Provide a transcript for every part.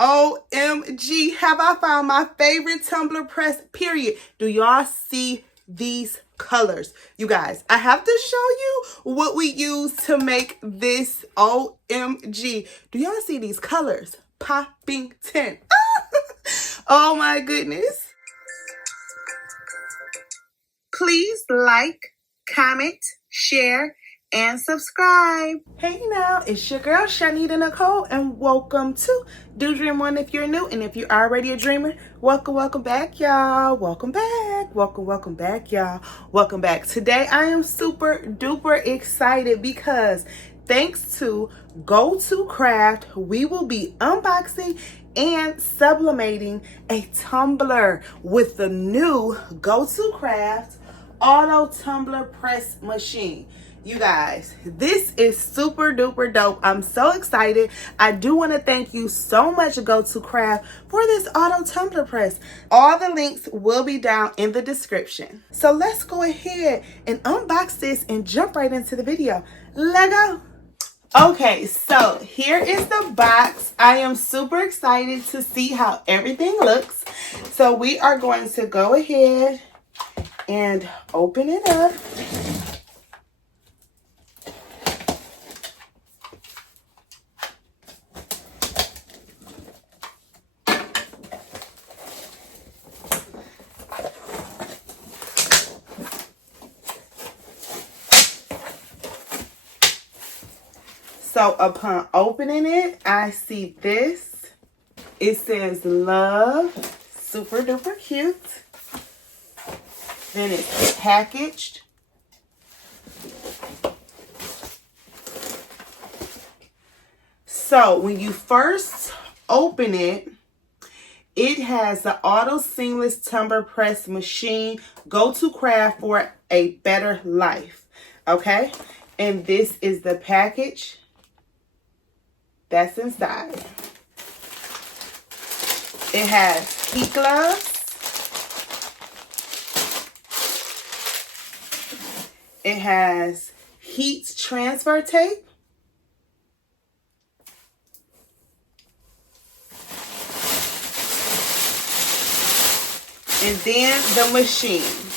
OMG, have I found my favorite tumbler press, period. Do y'all see these colors? You guys, I have to show you what we use to make this. OMG. Do y'all see these colors? Popping 10. Oh my goodness. Please like, comment, share, and subscribe. Hey now, it's your girl ChonitaNicole, and welcome to Do Dream On if you're new, and if you're already a dreamer, welcome back, y'all. Welcome back, welcome back, y'all. Welcome back. Today I am super duper excited because thanks to GO2CRAFT, we will be unboxing and sublimating a tumbler with the new GO2CRAFT auto tumbler press machine. You guys, this is super duper dope. I'm so excited. I do want to thank you so much, GO2CRAFT, for this auto tumbler press. All the links will be down in the description. So let's go ahead and unbox this and jump right into the video. Let go. Okay, so here is the box. I am super excited to see how everything looks. So we are going to go ahead and open it up. So upon opening it, I see this. It says love, super duper cute. Then it's packaged. So when you first open it, it has the auto seamless tumbler press machine, GO2CRAFT for a better life. Okay, and this is the package that's inside. It has heat gloves. It has heat transfer tape. And then the machine.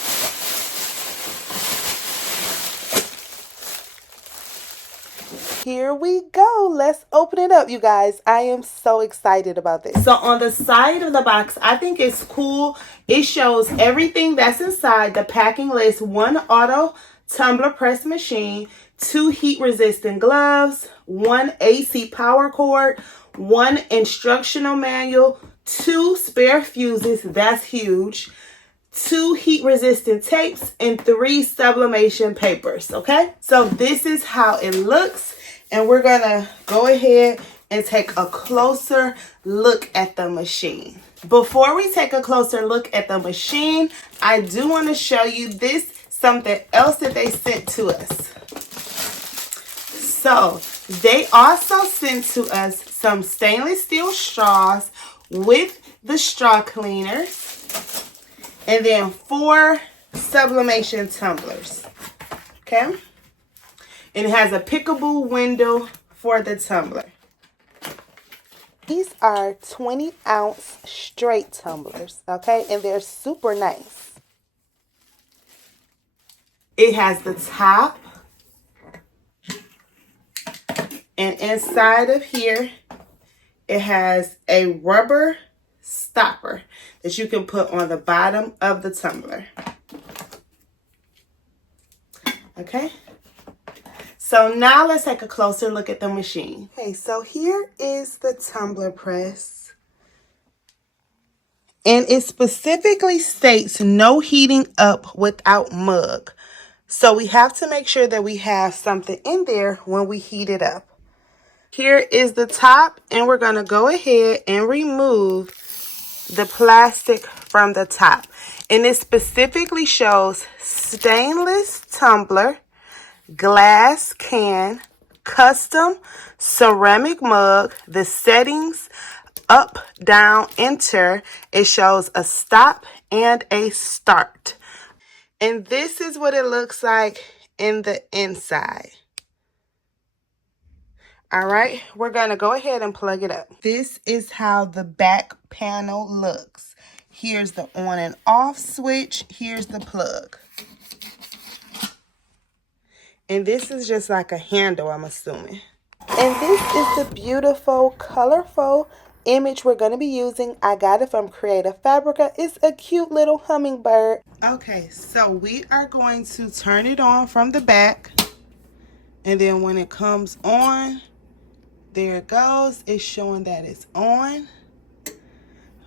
Here we go. Let's open it up, you guys. I am so excited about this. So on the side of the box, I think it's cool. It shows everything that's inside. The packing list: 1 auto tumbler press machine, 2 heat resistant gloves, 1 AC power cord, 1 instructional manual, 2 spare fuses, that's huge, 2 heat resistant tapes, and 3 sublimation papers. Okay, so this is how it looks, and we're gonna go ahead and take a closer look at the machine. Before we take a closer look at the machine, I do want to show you this, something else that they sent to us. So they also sent to us some stainless steel straws with the straw cleaners, and then 4 sublimation tumblers. Okay, and it has a pickable window for the tumbler. These are 20-ounce straight tumblers, okay, and they're super nice. It has the top, and inside of here, it has a rubber stopper that you can put on the bottom of the tumbler. Okay, so now let's take a closer look at the machine. Okay, so here is the tumbler press, and it specifically states no heating up without mug. So we have to make sure that we have something in there when we heat it up. Here is the top, and we're going to go ahead and remove the plastic from the top. And it specifically shows stainless tumbler, glass can, custom ceramic mug, the settings, up, down, enter. It shows a stop and a start. And this is what it looks like in the inside. All right, we're gonna go ahead and plug it up. This is how the back panel looks. Here's the on and off switch. Here's the plug. And this is just like a handle, I'm assuming. And this is the beautiful, colorful image we're going to be using. I got it from Creative Fabrica. It's a cute little hummingbird. Okay, so we are going to turn it on from the back. And then when it comes on, there it goes. It's showing that it's on.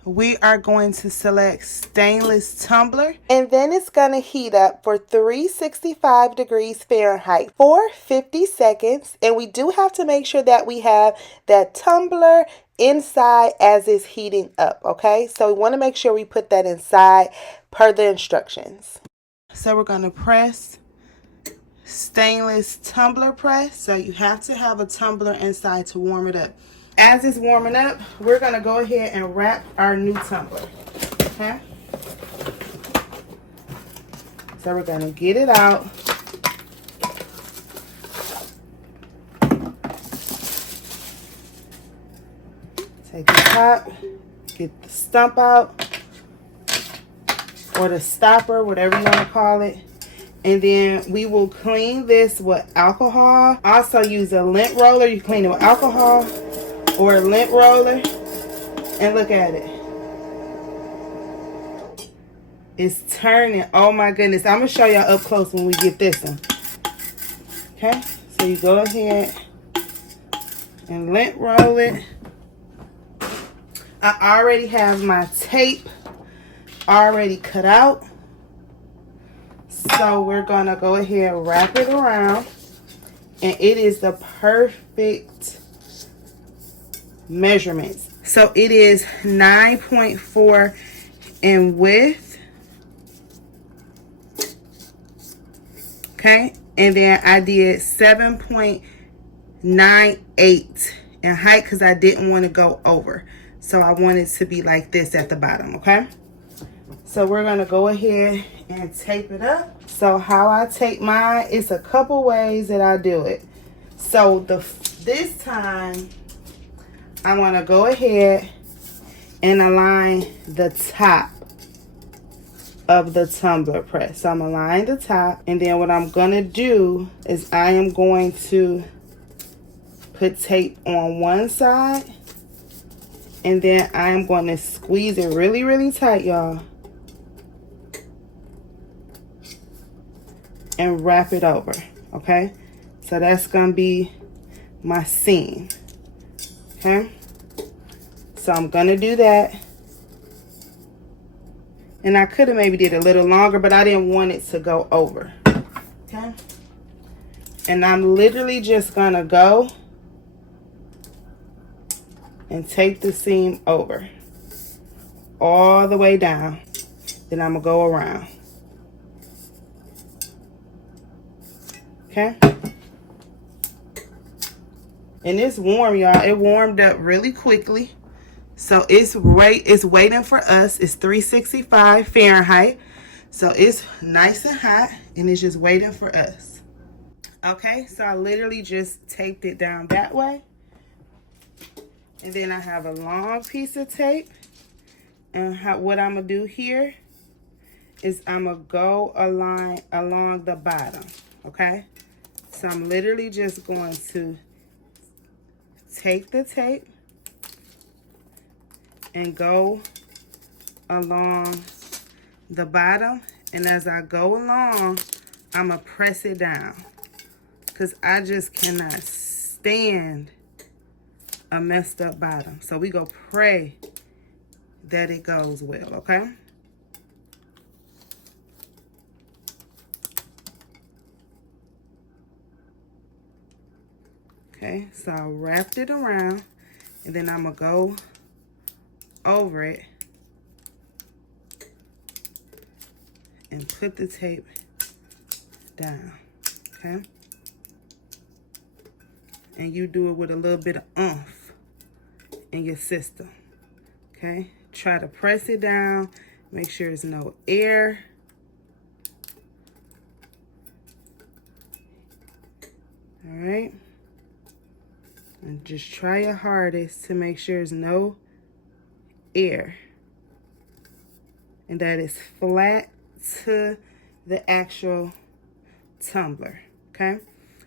We are going to select stainless tumbler, and then it's going to heat up for 365 degrees Fahrenheit for 50 seconds. And we do have to make sure that we have that tumbler inside as it's heating up, okay? So we want to make sure we put that inside per the instructions. So we're going to press stainless tumbler press. So you have to have a tumbler inside to warm it up. As it's warming up, we're going to go ahead and wrap our new tumbler, okay? So we're going to get it out. Take the top, get the stump out, or the stopper, whatever you want to call it. And then we will clean this with alcohol. Also use a lint roller. You clean it with alcohol or a lint roller, and look at it. It's turning. Oh my goodness. I'm going to show y'all up close when we get this one. Okay, so you go ahead and lint roll it. I already have my tape already cut out. So we're going to go ahead and wrap it around. And it is the perfect measurements. So it is 9.4 in width. Okay. And then I did 7.98 in height because I didn't want to go over. So I want it to be like this at the bottom. Okay. So we're going to go ahead and tape it up. So how I tape mine, it's a couple ways that I do it. So this time I'm going to go ahead and align the top of the tumbler press. So I'm aligning the top, and then what I'm going to do is I am going to put tape on one side, and then I'm going to squeeze it really, really tight, y'all, and wrap it over. Okay, so that's going to be my seam. Okay, so I'm going to do that. And I could have maybe did a little longer, but I didn't want it to go over. Okay. And I'm literally just going to go and tape the seam over all the way down. Then I'm going to go around. Okay. And it's warm, y'all. It warmed up really quickly. So it's waiting for us. It's 365 Fahrenheit. So it's nice and hot, and it's just waiting for us. Okay, so I literally just taped it down that way. And then I have a long piece of tape. And what I'm going to do here is I'm going to go along the bottom. Okay, so I'm literally just going to take the tape and go along the bottom, and as I go along, I'm gonna press it down because I just cannot stand a messed up bottom. So we go pray that it goes well. Okay, okay, so I wrapped it around, and then I'm gonna go over it and put the tape down. Okay, and you do it with a little bit of oomph in your system. Okay, try to press it down, make sure there's no air. All right, And just try your hardest to make sure there's no air. And that is flat to the actual tumbler, okay?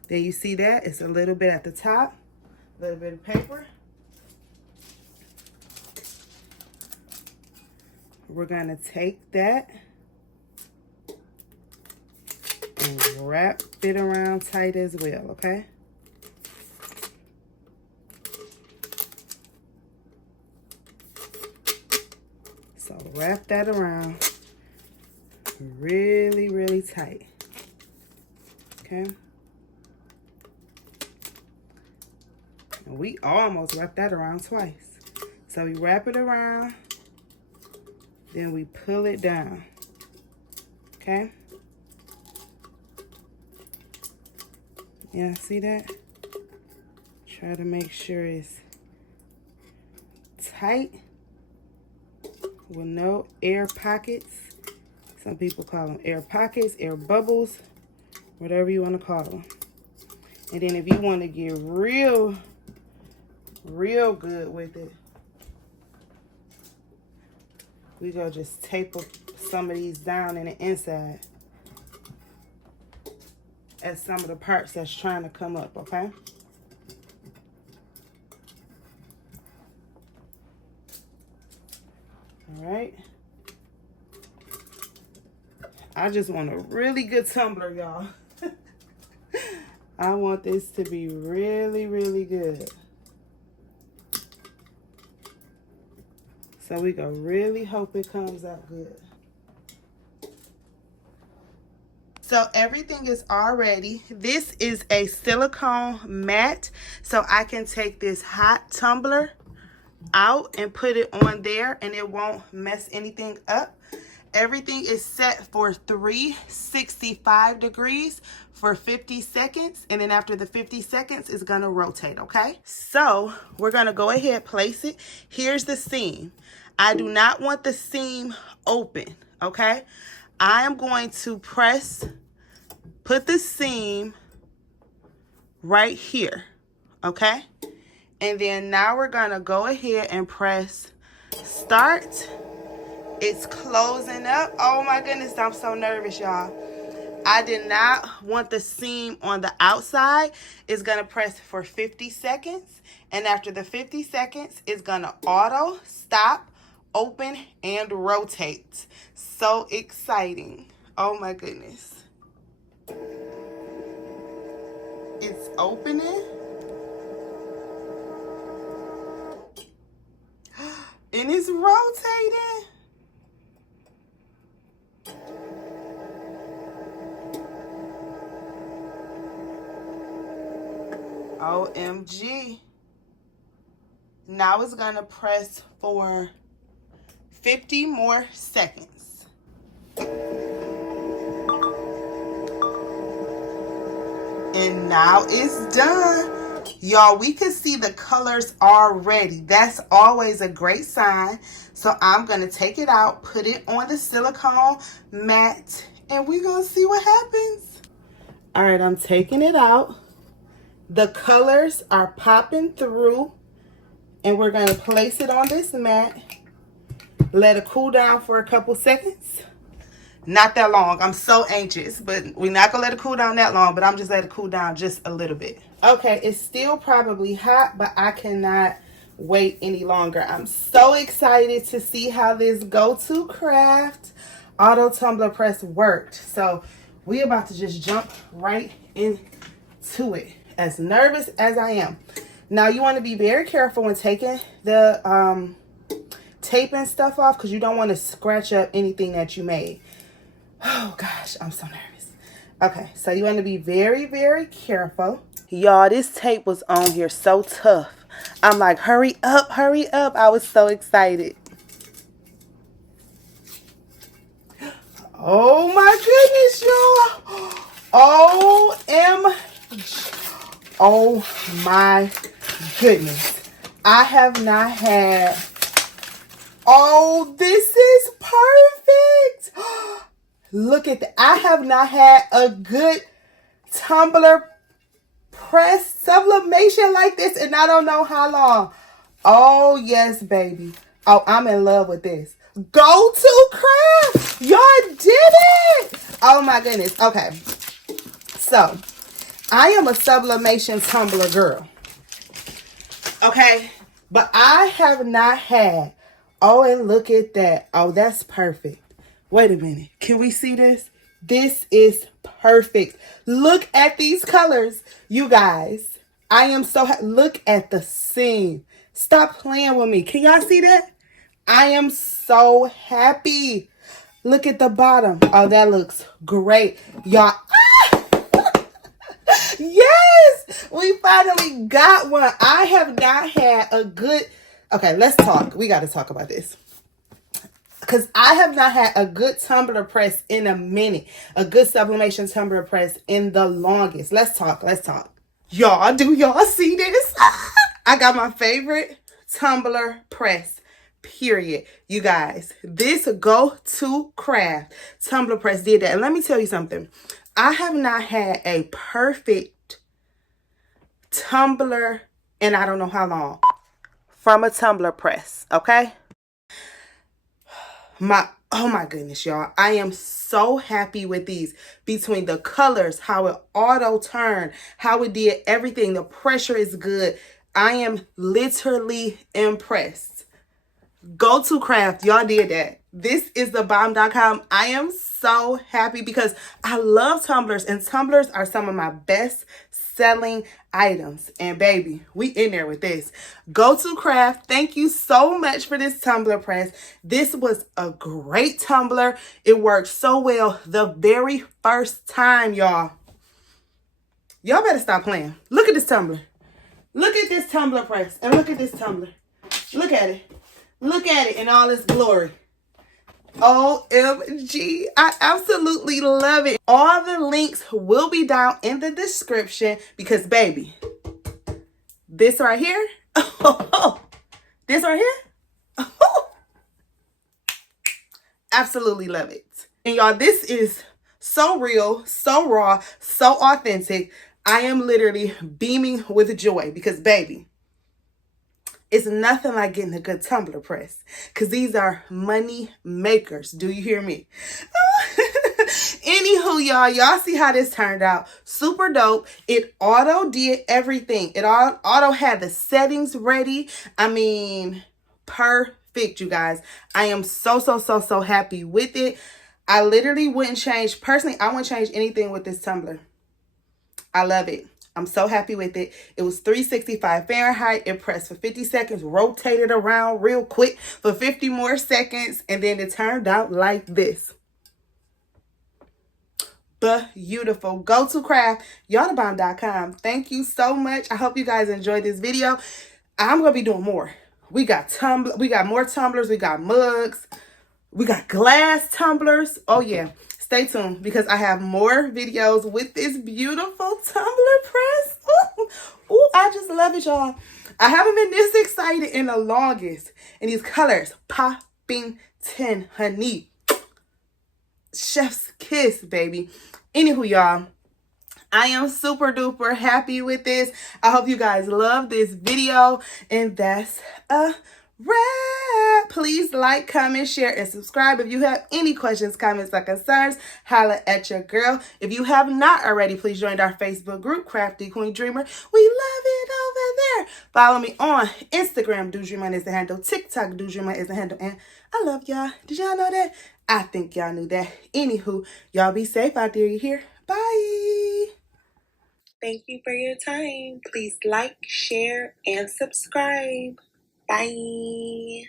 Then you see that it's a little bit at the top, a little bit of paper. We're gonna take that and wrap it around tight as well, okay? So wrap that around really, really tight, okay? And we almost wrapped that around twice. So we wrap it around, then we pull it down, okay? Yeah, see that? Try to make sure it's tight with no air pockets. Some people call them air pockets, air bubbles, whatever you want to call them. And then if you want to get real good with it, we go just tape some of these down in the inside at some of the parts that's trying to come up, okay? All right. I just want a really good tumbler, y'all. I want this to be really, really good. So we gonna really hope it comes out good. So everything is all ready. This is a silicone mat, so I can take this hot tumbler out and put it on there and it won't mess anything up. Everything is set for 365 degrees for 50 seconds, and then after the 50 seconds it's gonna rotate, okay? So we're gonna go ahead, place it. Here's the seam. I do not want the seam open, okay? I am going to put the seam right here, okay? And then now we're gonna go ahead and press start. It's closing up. Oh my goodness, I'm so nervous, y'all. I did not want the seam on the outside. It's gonna press for 50 seconds. And after the 50 seconds, it's gonna auto stop, open, and rotate. So exciting. Oh my goodness. It's opening. And it's rotating. OMG. Now it's gonna press for 50 more seconds. And now it's done. Y'all, we can see the colors already. That's always a great sign. So I'm gonna take it out, put it on the silicone mat, and we're gonna see what happens. All right, I'm taking it out. The colors are popping through, and we're gonna place it on this mat. Let it cool down for a couple seconds. Not that long. I'm so anxious, but we're not gonna let it cool down that long, but I'm just letting it cool down just a little bit. Okay, it's still probably hot, but I cannot wait any longer. I'm so excited to see how this GO2CRAFT auto tumbler press worked. So we're about to just jump right into it. As nervous as I am. Now you want to be very careful when taking the tape and stuff off, because you don't want to scratch up anything that you made. Oh gosh, I'm so nervous. Okay, so you want to be very, very careful. Y'all, this tape was on here so tough. I'm like, hurry up, hurry up. I was so excited. Oh my goodness, y'all. Oh my goodness. I have not had, oh, this is perfect. Look at that. I have not had a good tumbler pressed sublimation like this and I don't know how long. Oh, yes, baby. Oh, I'm in love with this. GO2CRAFT. Y'all did it. Oh, my goodness. Okay. So, I am a sublimation tumbler girl. Okay. But I have not had. Oh, and look at that. Oh, that's perfect. Wait a minute. Can we see this? This is perfect. Look at these colors, you guys. I am so look at the seam. Stop playing with me. Can y'all see that? I am so happy. Look at the bottom. Oh, that looks great. Y'all. Yes, we finally got one. I have not had a good. Okay, let's talk. We got to talk about this. Because I have not had a good tumbler press in a minute. A good sublimation tumbler press in the longest. Let's talk. Let's talk. Y'all, do y'all see this? I got my favorite tumbler press, period. You guys, this GO2CRAFT tumbler press did that. And let me tell you something. I have not had a perfect tumbler in I don't know how long from a tumbler press, okay? Oh my goodness, y'all. I am so happy with these. Between the colors, how it auto turned, how it did everything. The pressure is good. I am literally impressed. GO2CRAFT, y'all did that. This is the bomb.com. I am so happy because I love tumblers and tumblers are some of my best selling items. And baby, we in there with this. GO2CRAFT, thank you so much for this tumbler press. This was a great tumbler. It worked so well the very first time, y'all. Y'all better stop playing. Look at this tumbler. Look at this tumbler press and look at this tumbler. Look at it. Look at it in all its glory. OMG. I absolutely love it. All the links will be down in the description because, baby, this right here. This right here. Absolutely love it. And y'all, this is so real, so raw, so authentic. I am literally beaming with joy because, baby, it's nothing like getting a good tumbler press because these are money makers. Do you hear me? Anywho, y'all see how this turned out. Super dope. It auto did everything. It auto had the settings ready. I mean, perfect, you guys. I am so happy with it. I literally wouldn't change. Personally, I wouldn't change anything with this tumbler. I love it. I'm so happy with it. It was 365 Fahrenheit. It pressed for 50 seconds, rotated around real quick for 50 more seconds, and then it turned out like this. Beautiful. GO2CRAFT, y'allthebomb.com. Thank you so much. I hope you guys enjoyed this video. I'm going to be doing more. We got more tumblers. We got mugs. We got glass tumblers. Oh, yeah. Stay tuned because I have more videos with this beautiful tumbler press. Ooh, I just love it, y'all. I haven't been this excited in the longest. And these colors, popping 10, honey. Chef's kiss, baby. Anywho, y'all, I am super duper happy with this. I hope you guys love this video. And that's a wrap. Please like, comment, share, and subscribe. If you have any questions, comments, or concerns, holla at your girl. If you have not already, please join our Facebook group, Crafty Queen Dreamer. We love it over there. Follow me on Instagram, Do Dreamer is the handle. TikTok, Do Dreamer is the handle. And I love y'all. Did y'all know that? I think y'all knew that. Anywho, y'all be safe out there. You hear? Bye. Thank you for your time. Please like, share, and subscribe. Bye.